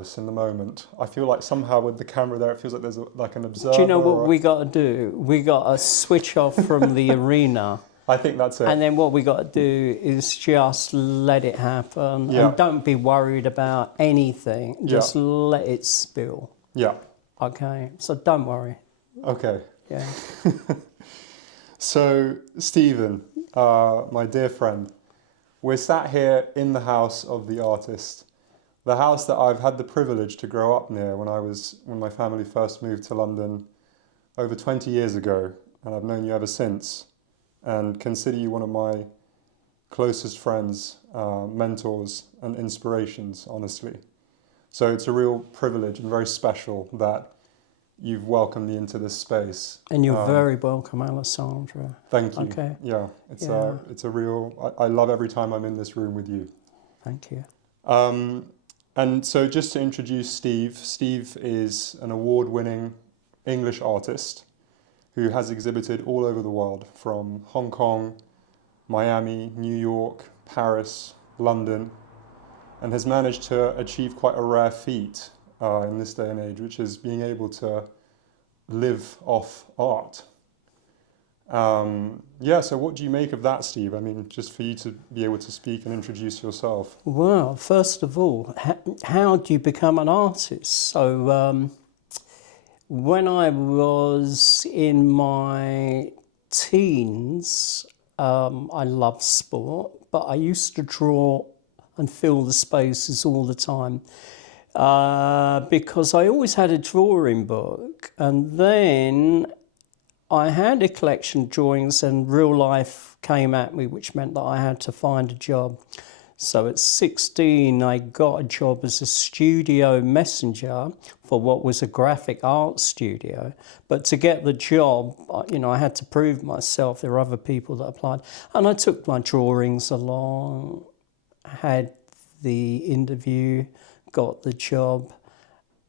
nervous in the moment. I feel like somehow with the camera there, it feels like there's like an observer. Do you know what we got to do? We got to switch off from the arena. I think that's it. And then what we got to do is just let it happen. Yeah. And don't be worried about anything. Just let it spill. Yeah. Okay, so don't worry. Okay. Yeah. So, Stephen, my dear friend, we're sat here in the house of the artist, the house that I've had the privilege to grow up near when my family first moved to London over 20 years ago, and I've known you ever since, and consider you one of my closest friends, mentors, and inspirations, honestly. So it's a real privilege and very special that you've welcomed me into this space. And you're very welcome, Alessandra. Thank you. Okay. Yeah, it's a real, I love every time I'm in this room with you. Thank you. And so just to introduce Steve, Steve is an award-winning English artist who has exhibited all over the world, from Hong Kong, Miami, New York, Paris, London, and has managed to achieve quite a rare feat in this day and age, which is being able to live off art. So what do you make of that, Steve? I mean, just for you to be able to speak and introduce yourself. Well, first of all, how do you become an artist? So when I was in my teens, I loved sport, but I used to draw and fill the spaces all the time because I always had a drawing book. And then I had a collection of drawings and real life came at me, which meant that I had to find a job. So at 16, I got a job as a studio messenger for what was a graphic art studio. But to get the job, I had to prove myself. There were other people that applied. And I took my drawings along, had the interview, got the job.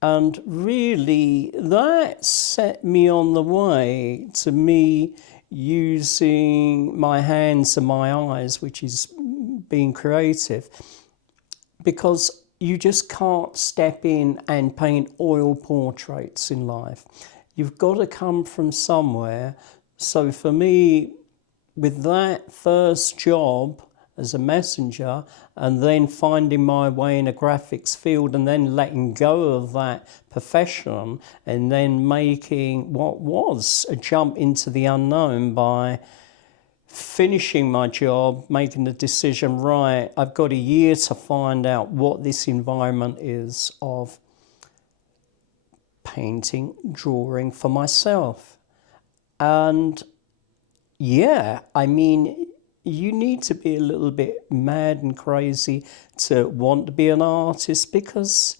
And really, that set me on the way to me using my hands and my eyes, which is being creative, because you just can't step in and paint oil portraits in life. You've got to come from somewhere. So for me, with that first job as a messenger, and then finding my way in a graphics field, and then letting go of that profession, and then making what was a jump into the unknown by finishing my job, making the decision, right, I've got a year to find out what this environment is of painting, drawing for myself. And yeah, I mean, you need to be a little bit mad and crazy to want to be an artist, because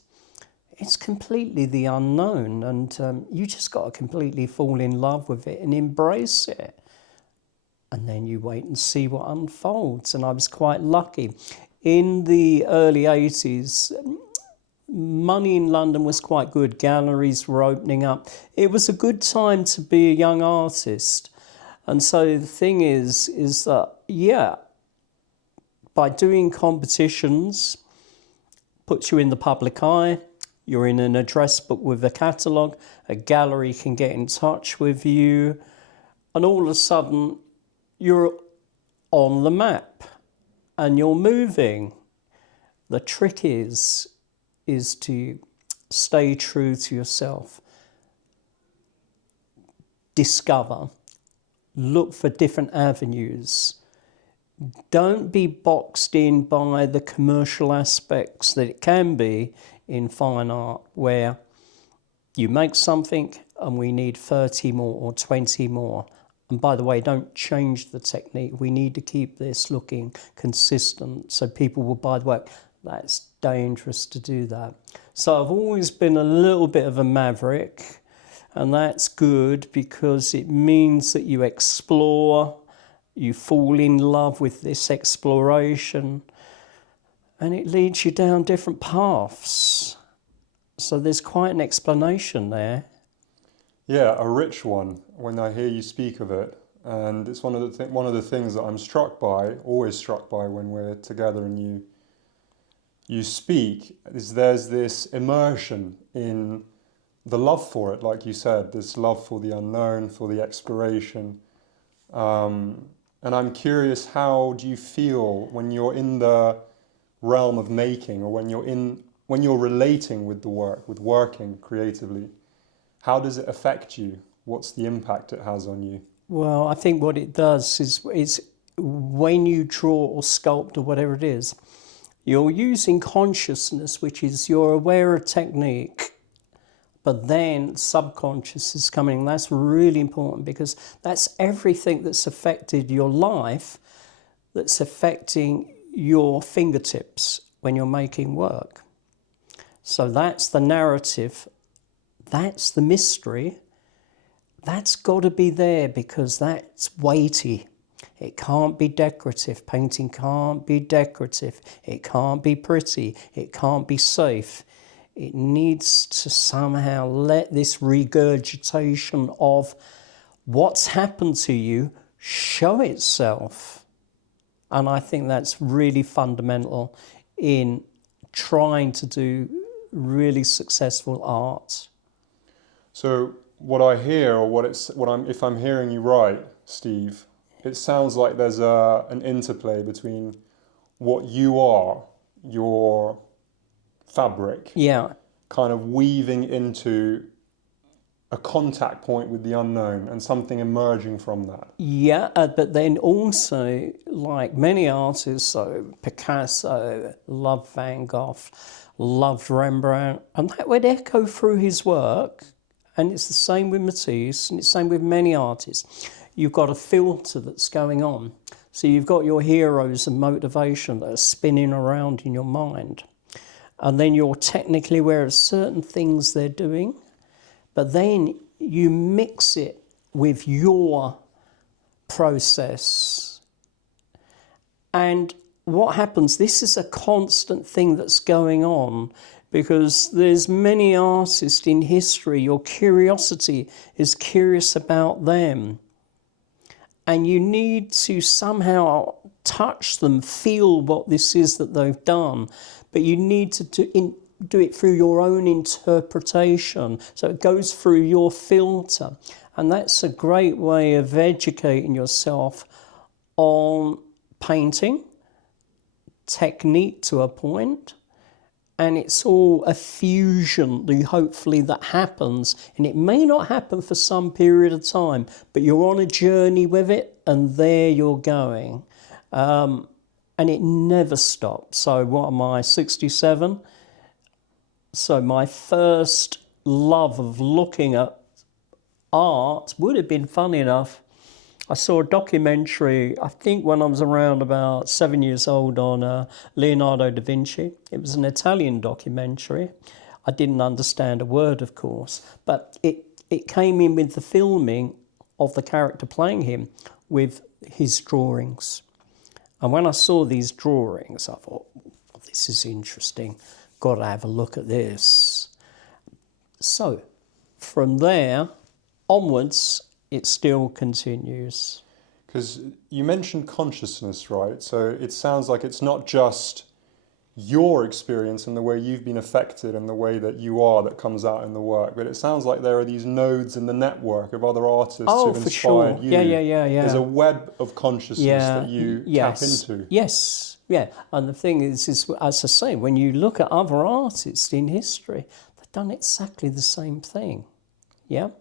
it's completely the unknown, and you just got to completely fall in love with it and embrace it. And then you wait and see what unfolds. And I was quite lucky. In the early 80s, money in London was quite good. Galleries were opening up. It was a good time to be a young artist. And so the thing is that, yeah, by doing competitions, puts you in the public eye, you're in an address book with a catalogue, a gallery can get in touch with you, and all of a sudden you're on the map and you're moving. The trick is to stay true to yourself. Discover. Look for different avenues. Don't be boxed in by the commercial aspects that it can be in fine art, where you make something and we need 30 more or 20 more. And by the way, don't change the technique. We need to keep this looking consistent so people will buy the work. That's dangerous to do that. So I've always been a little bit of a maverick. And that's good because it means that you explore, you fall in love with this exploration, and it leads you down different paths. So there's quite an explanation there. Yeah, a rich one when I hear you speak of it. And it's one of the things that I'm always struck by when we're together and you you speak is there's this immersion in the love for it, like you said, this love for the unknown, for the exploration. And I'm curious, how do you feel when you're in the realm of making, or when you're relating with the work, with working creatively? How does it affect you? What's the impact it has on you? Well, I think what it does is when you draw or sculpt or whatever it is, you're using consciousness, which is you're aware of technique, but then subconscious is coming. That's really important, because that's everything that's affected your life, that's affecting your fingertips when you're making work. So that's the narrative, that's the mystery. That's got to be there, because that's weighty. It can't be decorative. Painting can't be decorative. It can't be pretty. It can't be safe. It needs to somehow let this regurgitation of what's happened to you show itself. And I think that's really fundamental in trying to do really successful art. So what I hear, or if I'm hearing you right, Steve, it sounds like there's an interplay between what you are, your fabric, Yeah. kind of weaving into a contact point with the unknown and something emerging from that. Yeah, but then also, like many artists, so Picasso loved Van Gogh, loved Rembrandt, and that would echo through his work. And it's the same with Matisse, and it's the same with many artists. You've got a filter that's going on. So you've got your heroes and motivation that are spinning around in your mind. And then you're technically aware of certain things they're doing, but then you mix it with your process. And what happens, this is a constant thing that's going on, because there's many artists in history, your curiosity is curious about them. And you need to somehow touch them, feel what this is that they've done, but you need to do it through your own interpretation. So it goes through your filter. And that's a great way of educating yourself on painting, technique to a point, and it's all a fusion, hopefully, that happens. And it may not happen for some period of time, but you're on a journey with it, and there you're going. And it never stops. So what am I, 67? So my first love of looking at art would have been, funny enough, I saw a documentary, I think when I was around about 7 years old, on Leonardo da Vinci. It was an Italian documentary. I didn't understand a word, of course, but it came in with the filming of the character playing him with his drawings. And when I saw these drawings, I thought, oh, this is interesting. Got to have a look at this. So from there onwards, it still continues. Because you mentioned consciousness, right? So it sounds like it's not just your experience and the way you've been affected and the way that you are that comes out in the work, but it sounds like there are these nodes in the network of other artists who've inspired you. Yeah. There's a web of consciousness that you tap into. Yes, yeah. And the thing is, as I say, when you look at other artists in history, they've done exactly the same thing. Yeah.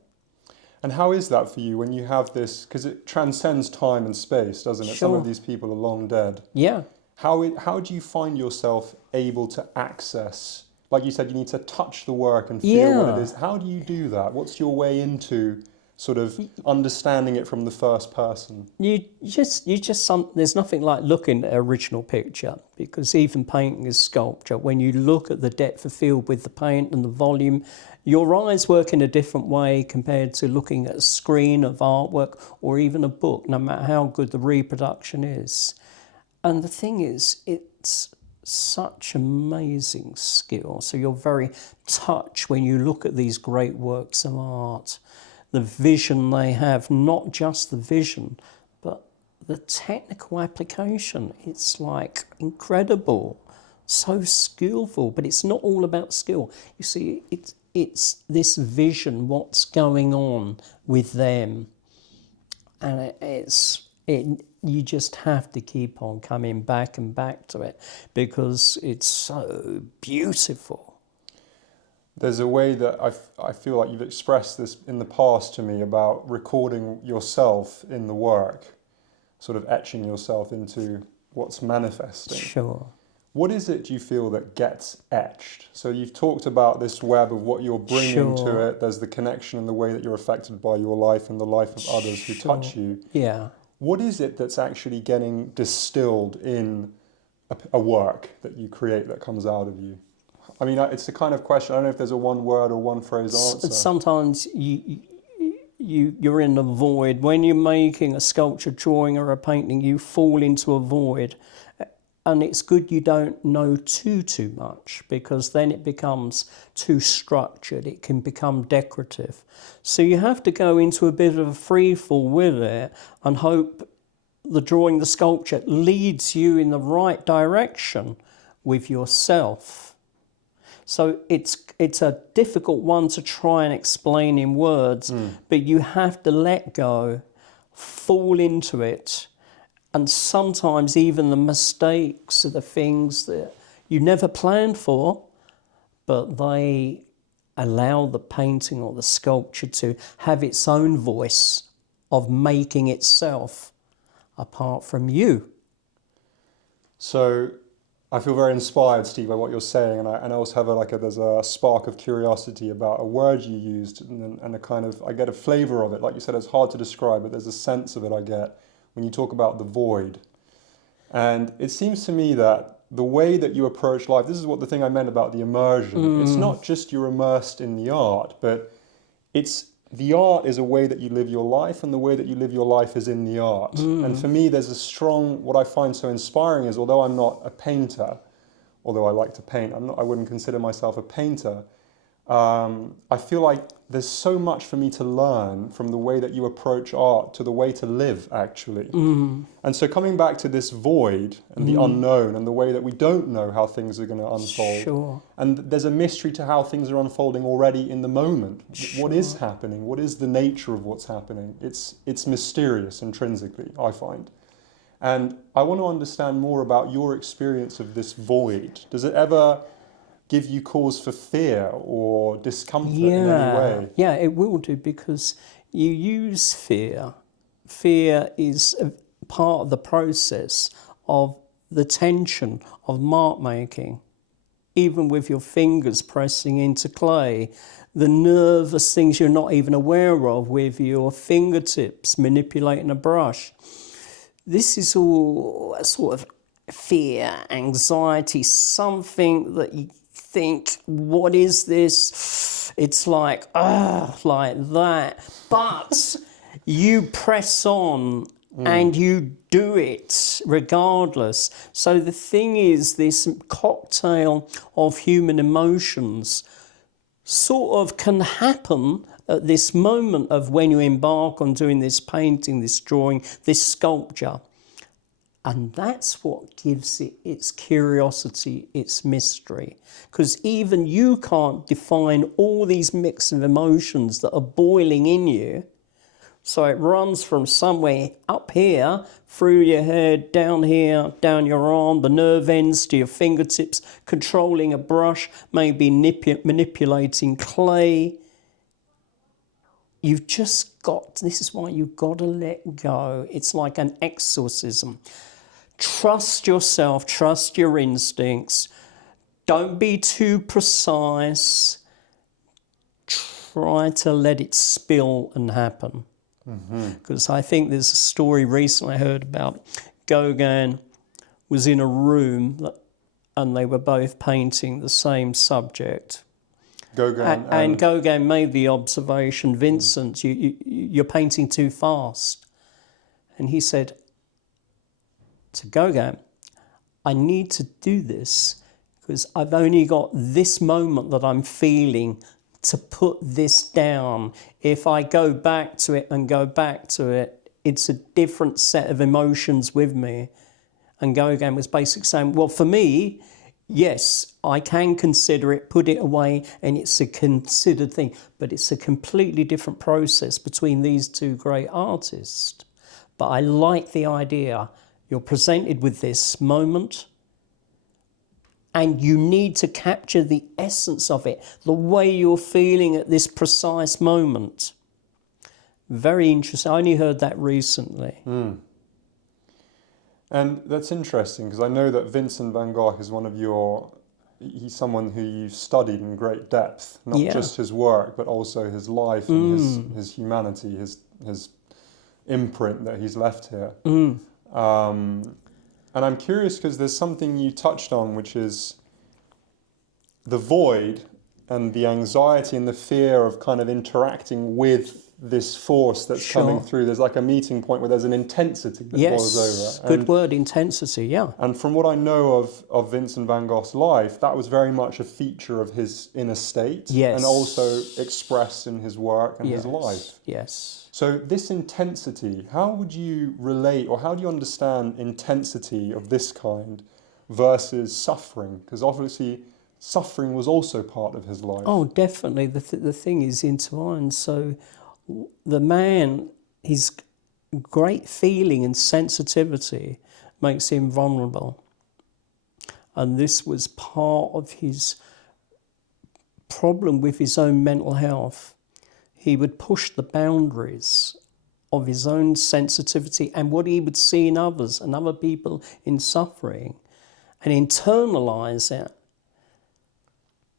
And how is that for you when you have this, because it transcends time and space, doesn't it? Some of these people are long dead. Yeah. How do you find yourself able to access, like you said, you need to touch the work and feel what it is. How do you do that? What's your way into sort of understanding it from the first person? There's nothing like looking at an original picture, because even painting is sculpture. When you look at the depth of field with the paint and the volume, your eyes work in a different way compared to looking at a screen of artwork or even a book, no matter how good the reproduction is. And the thing is, it's such amazing skill. So you're very touched when you look at these great works of art. The vision they have, not just the vision, but the technical application. It's like incredible so skillful, but it's not all about skill. You see, it's this vision, what's going on with them, and you just have to keep on coming back and back to it because it's so beautiful. There's a way that I feel like you've expressed this in the past to me about recording yourself in the work, sort of etching yourself into what's manifesting. Sure. What is it, do you feel, that gets etched? So you've talked about this web of what you're bringing to Sure. it. There's the connection and the way that you're affected by your life and the life of others who Sure. touch you. Yeah. What is it that's actually getting distilled in a work that you create that comes out of you? I mean, it's the kind of question, I don't know if there's a one word or one phrase answer. Sometimes you're in a void. When you're making a sculpture, drawing or a painting, you fall into a void. And it's good you don't know too much, because then it becomes too structured. It can become decorative. So you have to go into a bit of a free fall with it and hope the drawing, the sculpture leads you in the right direction with yourself. So it's a difficult one to try and explain in words, but you have to let go, fall into it. And sometimes even the mistakes are the things that you never planned for, but they allow the painting or the sculpture to have its own voice of making itself apart from you. So I feel very inspired, Steve, by what you're saying, and I also have there's a spark of curiosity about a word you used, and a kind of, I get a flavour of it. Like you said, it's hard to describe, but there's a sense of it I get when you talk about the void. And it seems to me that the way that you approach life, this is what the thing I meant about the immersion. It's not just you're immersed in the art, but the art is a way that you live your life, and the way that you live your life is in the art. And for me, there's a strong, what I find so inspiring is, although I'm not a painter, although I like to paint, I wouldn't consider myself a painter. I feel like there's so much for me to learn from the way that you approach art to the way to live, actually. And so coming back to this void and the unknown and the way that we don't know how things are going to unfold. Sure. And there's a mystery to how things are unfolding already in the moment. Sure. What is happening? What is the nature of what's happening? It's mysterious intrinsically, I find. And I want to understand more about your experience of this void. Does it ever give you cause for fear or discomfort in any way? Yeah, it will do, because you use fear. Fear is a part of the process of the tension of mark making. Even with your fingers pressing into clay, the nervous things you're not even aware of with your fingertips manipulating a brush. This is all a sort of fear, anxiety, something that you think, what is this? It's like that. But you press on and you do it regardless. So the thing is, this cocktail of human emotions sort of can happen at this moment of when you embark on doing this painting, this drawing, this sculpture. And that's what gives it its curiosity, its mystery. Because even you can't define all these mix of emotions that are boiling in you. So it runs from somewhere up here, through your head, down here, down your arm, the nerve ends to your fingertips, controlling a brush, maybe manipulating clay. You've just got, this is why you've got to let go. It's like an exorcism. Trust yourself, trust your instincts. Don't be too precise. Try to let it spill and happen. Because I think there's a story recently I heard about Gauguin was in a room and they were both painting the same subject. Gauguin And Gauguin made the observation, Vincent, you're painting too fast. And he said to Gauguin, I need to do this because I've only got this moment that I'm feeling to put this down. If I go back to it and go back to it, it's a different set of emotions with me. And Gauguin was basically saying, well, for me, yes, I can consider it, put it away, and it's a considered thing, but it's a completely different process between these two great artists. But I like the idea. You're presented with this moment, and you need to capture the essence of it, the way you're feeling at this precise moment. Very interesting. I only heard that recently. And that's interesting because I know that Vincent van Gogh is he's someone who you've studied in great depth, not Yeah. just his work, but also his life and his humanity, his imprint that he's left here. And I'm curious because there's something you touched on, which is the void and the anxiety and the fear of kind of interacting with this force that's coming through. There's like a meeting point where there's an intensity that boils over. Good word, intensity, yeah. And from what I know of Vincent van Gogh's life, that was very much a feature of his inner state. Yes. And also expressed in his work and his life. Yes. So this intensity, how would you relate, or how do you understand intensity of this kind versus suffering? Because obviously suffering was also part of his life. Oh, definitely. The thing is intertwined. So the man, his great feeling and sensitivity makes him vulnerable. And this was part of his problem with his own mental health. He would push the boundaries of his own sensitivity and what he would see in others and other people in suffering and internalise it.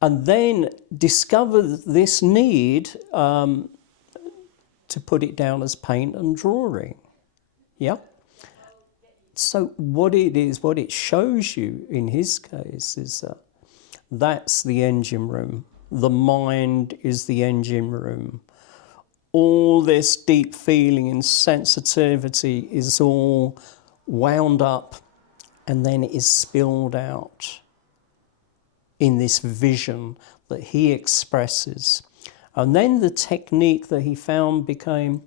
And then discover this need to put it down as paint and drawing. Yeah. So what it shows you in his case is that that's the engine room. The mind is the engine room. All this deep feeling and sensitivity is all wound up and then it is spilled out in this vision that he expresses. And then the technique that he found became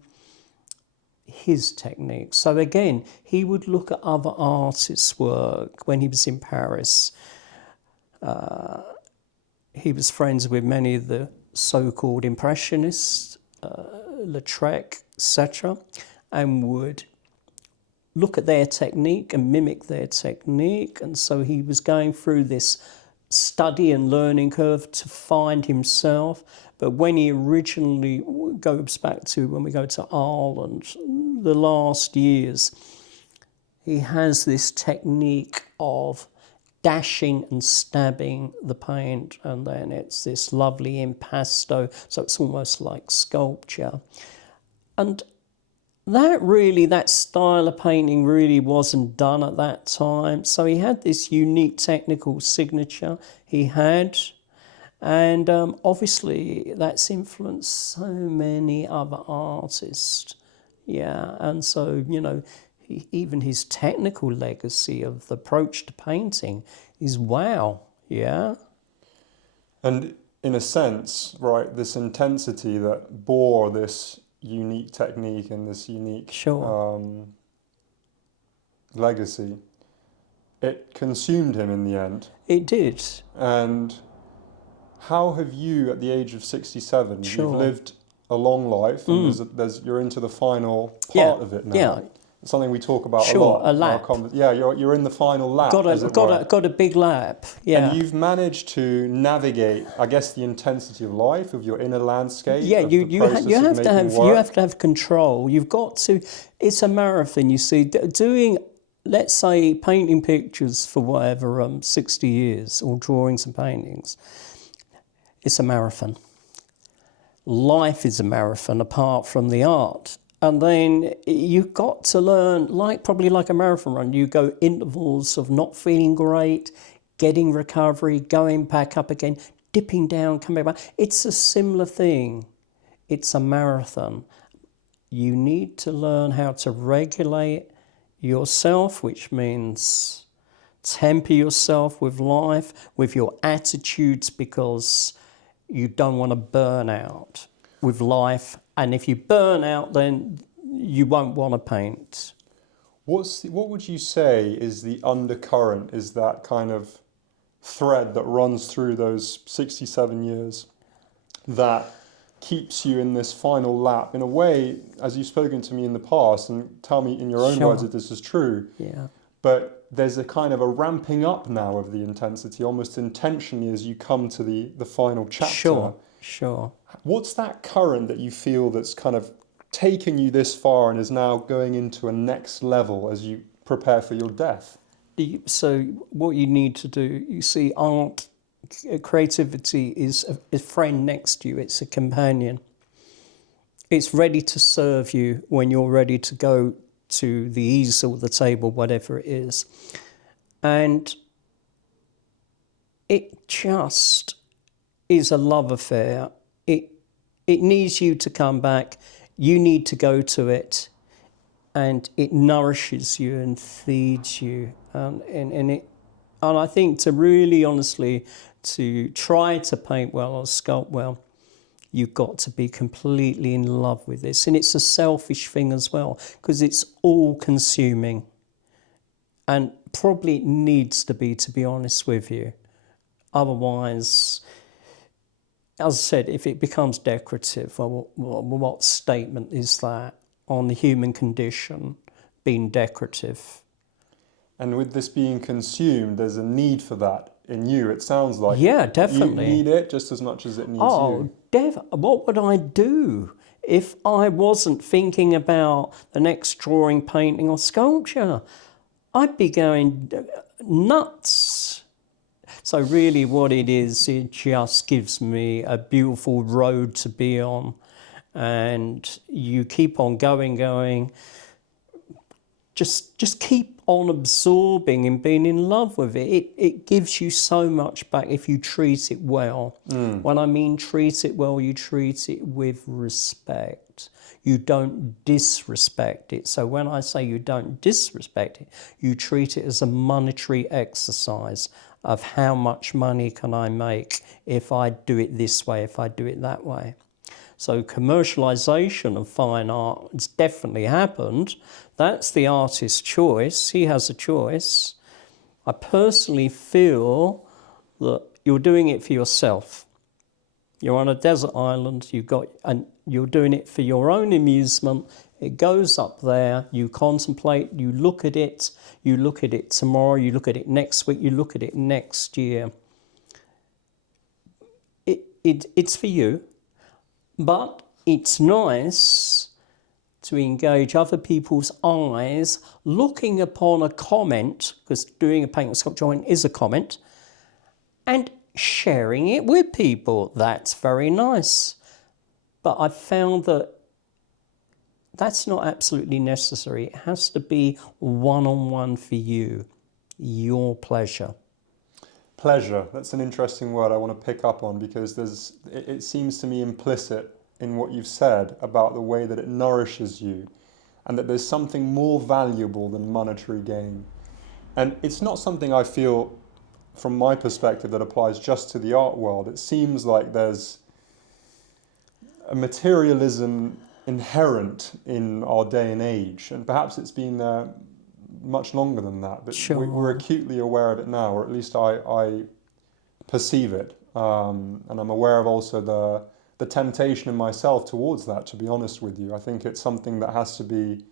his technique. So again, he would look at other artists' work when he was in Paris. He was friends with many of the so-called Impressionists, Lautrec, etc., and would look at their technique and mimic their technique. And so he was going through this study and learning curve to find himself. But when he originally goes back to, when we go to Ireland, the last years, he has this technique of dashing and stabbing the paint, and then it's this lovely impasto, so it's almost like sculpture. And that style of painting really wasn't done at that time. So he had this unique technical signature he had, and obviously that's influenced so many other artists. Yeah, and so, even his technical legacy of the approach to painting is wow, yeah. And in a sense, right, this intensity that bore this unique technique and this unique legacy, it consumed him in the end. It did. And how have you, at the age of 67, you've lived a long life, and you're into the final part of it now. Yeah. It's something we talk about a lot. A lap. You're in the final lap. Got a big lap. Yeah. And you've managed to navigate, I guess, the intensity of life, of your inner landscape. Yeah, you have to have control. You've got to. It's a marathon. You see, doing, let's say, painting pictures for whatever 60 years, or drawings and paintings. It's a marathon. Life is a marathon apart from the art. And then you've got to learn, probably like a marathon run, you go intervals of not feeling great, getting recovery, going back up again, dipping down, coming back. It's a similar thing. It's a marathon. You need to learn how to regulate yourself, which means temper yourself with life, with your attitudes, because you don't want to burn out with life. And if you burn out, then you won't want to paint. What would you say is the undercurrent, is that kind of thread that runs through those 67 years that keeps you in this final lap in a way, as you've spoken to me in the past, and tell me in your own Sure. words if this is true, Yeah. but there's a kind of a ramping up now of the intensity, almost intentionally, as you come to the final chapter. Sure. Sure. What's that current that you feel that's kind of taken you this far and is now going into a next level as you prepare for your death? So what you need to do, you see, art, creativity is a friend next to you. It's a companion. It's ready to serve you when you're ready to go to the easel, the table, whatever it is. And it just is a love affair. It needs you to come back. You need to go to it. And it nourishes you and feeds you. And I think to really honestly, to try to paint well or sculpt well, you've got to be completely in love with this. And it's a selfish thing as well, because it's all consuming. And probably it needs to be honest with you. Otherwise, as I said, if it becomes decorative, well, what statement is that on the human condition being decorative? And with this being consumed, there's a need for that in you. It sounds like Yeah, definitely. You need it just as much as it needs you. What would I do if I wasn't thinking about the next drawing, painting or sculpture? I'd be going nuts. So really what it is, it just gives me a beautiful road to be on. And you keep on going. Just keep on absorbing and being in love with it. It gives you so much back if you treat it well. When I mean treat it well, you treat it with respect. You don't disrespect it. So when I say you don't disrespect it, you treat it as a monetary exercise of how much money can I make if I do it this way, if I do it that way. So commercialisation of fine art has definitely happened. That's the artist's choice. He has a choice. I personally feel that you're doing it for yourself. You're on a desert island, and you're doing it for your own amusement. It goes up there, you contemplate, you look at it tomorrow, you look at it next week, you look at it next year. It's for you. But it's nice to engage other people's eyes looking upon a comment, because doing a paint and sculpture drawing is a comment, and sharing it with people. That's very nice. But I've found that that's not absolutely necessary. It has to be one-on-one for you, your pleasure. Pleasure, that's an interesting word I want to pick up on, because it seems to me implicit in what you've said about the way that it nourishes you, and that there's something more valuable than monetary gain. And it's not something I feel, from my perspective, that applies just to the art world. It seems like there's a materialism inherent in our day and age, and perhaps it's been there much longer than that, but Sure. we're acutely aware of it now, or at least I perceive it, and I'm aware of also the temptation in myself towards that, to be honest with you. I think it's something that has to be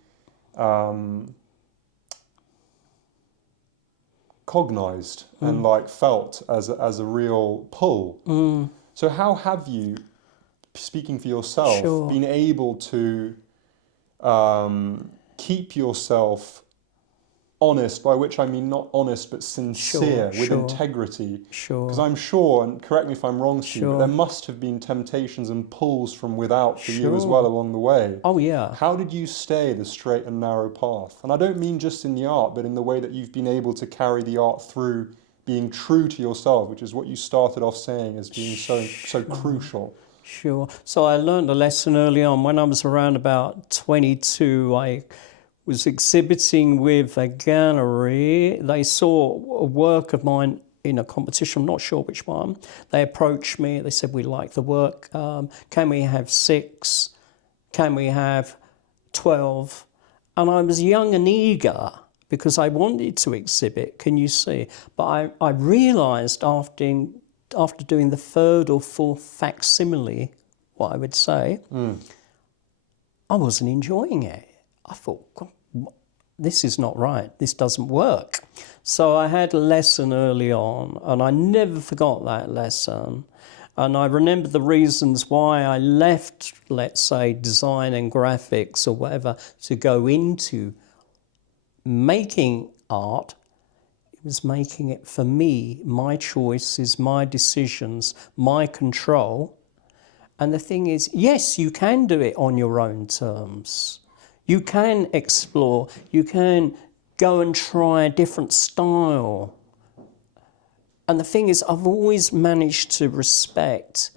cognized and like felt as a real pull. So how have you, speaking for yourself, Sure. been able to keep yourself honest, by which I mean not honest but sincere, with integrity? Sure. Because I'm sure, and correct me if I'm wrong, Steve, but Sure. there must have been temptations and pulls from without for you as Sure. well along the way. Oh, yeah. How did you stay the straight and narrow path? And I don't mean just in the art, but in the way that you've been able to carry the art through being true to yourself, which is what you started off saying as being so crucial. Sure. So I learned a lesson early on. When I was around about 22, I was exhibiting with a gallery. They saw a work of mine in a competition, I'm not sure which one. They approached me, they said, we like the work. Can we have 6? Can we have 12? And I was young and eager because I wanted to exhibit, can you see? But I realised after doing the third or fourth facsimile, what I would say, I wasn't enjoying it. I thought, God, this is not right. This doesn't work. So I had a lesson early on, and I never forgot that lesson. And I remember the reasons why I left, let's say, design and graphics or whatever, to go into making art. It was making it for me, my choices, my decisions, my control. And the thing is, yes, you can do it on your own terms. You can explore, you can go and try a different style. And the thing is, I've always managed to respect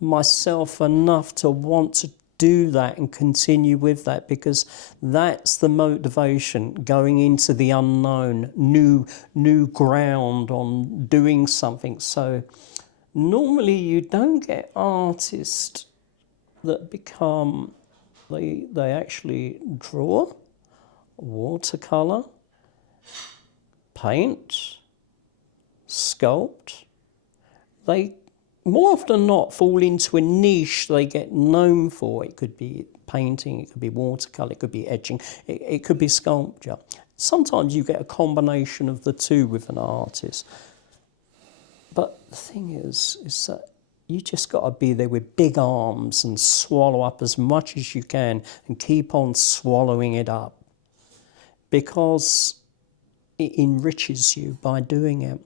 myself enough to want to do that and continue with that, because that's the motivation, going into the unknown, new ground on doing something. So normally you don't get artists that become, they actually draw, watercolour, paint, sculpt. They more often than not fall into a niche they get known for. It could be painting, it could be watercolour, it could be etching, it could be sculpture. Sometimes you get a combination of the two with an artist. But the thing is that you just got to be there with big arms and swallow up as much as you can and keep on swallowing it up, because it enriches you by doing it.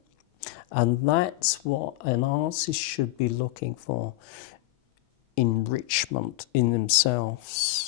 And that's what an artist should be looking for, enrichment in themselves.